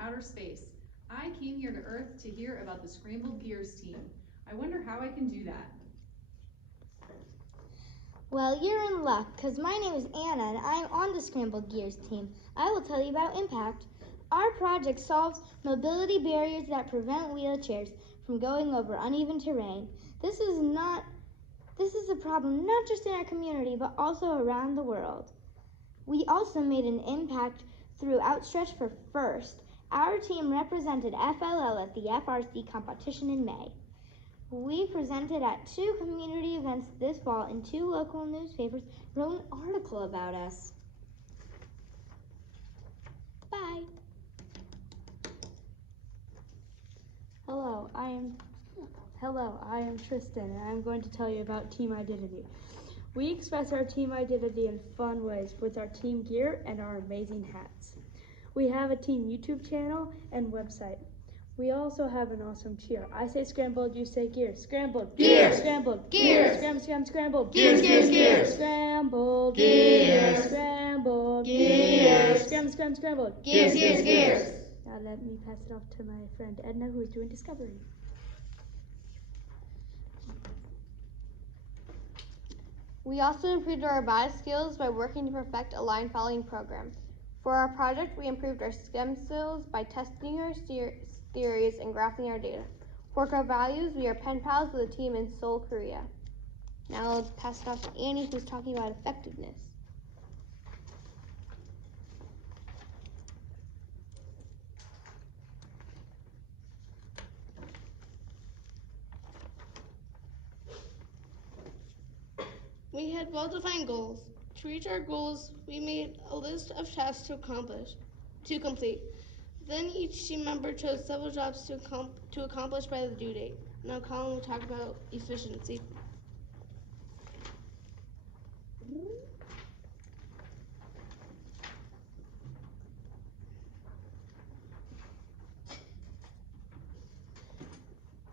outer space. I came here to Earth to hear about the Scrambled Gears team. I wonder how I can do that. Well, you're in luck, because my name is Anna and I'm on the Scrambled Gears team. I will tell you about Impact. Our project solves mobility barriers that prevent wheelchairs from going over uneven terrain. This is a problem not just in our community, but also around the world. We also made an impact through Outstretch for First. Our team represented FLL at the FRC competition in May. We presented at 2 community events this fall, and 2 local newspapers wrote an article about us. Bye. Hello, I am Tristan, and I'm going to tell you about team identity. We express our team identity in fun ways with our team gear and our amazing hats. We have a team YouTube channel and website. We also have an awesome cheer. I say scrambled, you say gears. Scrambled. Gears. Scrambled. Gears. Scrambled. Gears, gears, gears. Scrambled. Gears. Scrambled. Gears. Scrambled. Gears, gears, gears. Now let me pass it off to my friend Edna, who is doing discovery. We also improved our robotics skills by working to perfect a line following program. For our project, we improved our STEM skills by testing our theories and graphing our data. For core values, we are pen pals with a team in Seoul, Korea. Now I'll pass it off to Annie, who's talking about effectiveness. We had well-defined goals. To reach our goals, we made a list of tasks to complete. Then each team member chose several jobs to accomplish by the due date. Now Colin will talk about efficiency.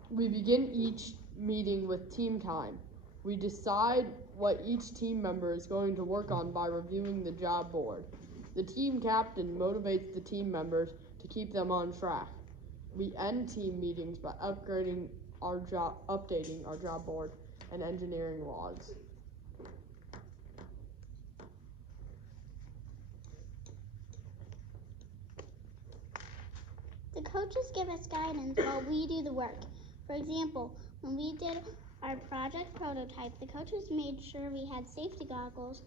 We begin each meeting with team time. We decide what each team member is going to work on by reviewing the job board. The team captain motivates the team members to keep them on track. We end team meetings by updating our job board and engineering logs. The coaches give us guidance while we do the work. For example, when we did our project prototype, the coaches made sure we had safety goggles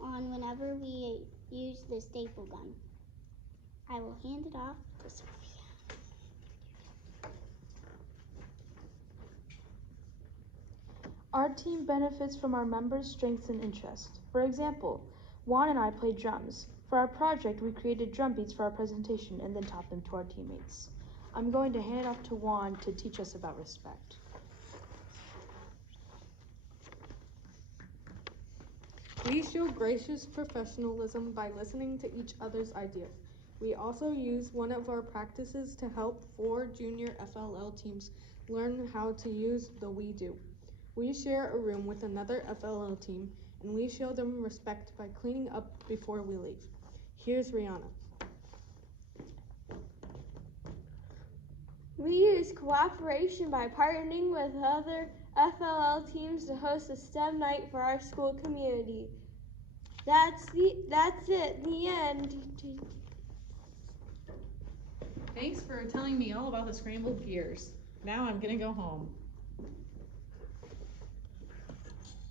on whenever we used the staple gun. I will hand it off to Sophia. Our team benefits from our members' strengths and interests. For example, Juan and I play drums. For our project, we created drum beats for our presentation and then taught them to our teammates. I'm going to hand it off to Juan to teach us about respect. We show gracious professionalism by listening to each other's ideas. We also use one of our practices to help 4 junior FLL teams learn how to use the We Do. We share a room with another FLL team, and we show them respect by cleaning up before we leave. Here's Rihanna. We use cooperation by partnering with other FLL teams to host a STEM night for our school community. That's it, the end. Thanks for telling me all about the Scrambled Gears. Now I'm gonna go home.